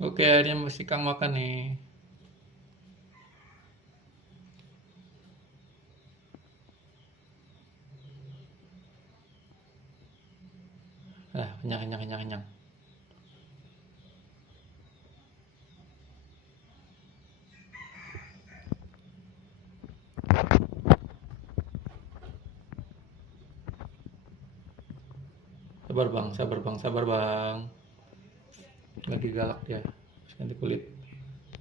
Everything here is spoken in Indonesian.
Oke, akhirnya mesti Kang makan nih. Kenyang, kenyang, kenyang, kenyang. Sabar bang, sabar bang, sabar bang. Lagi galak dia. Terus ganti kulit.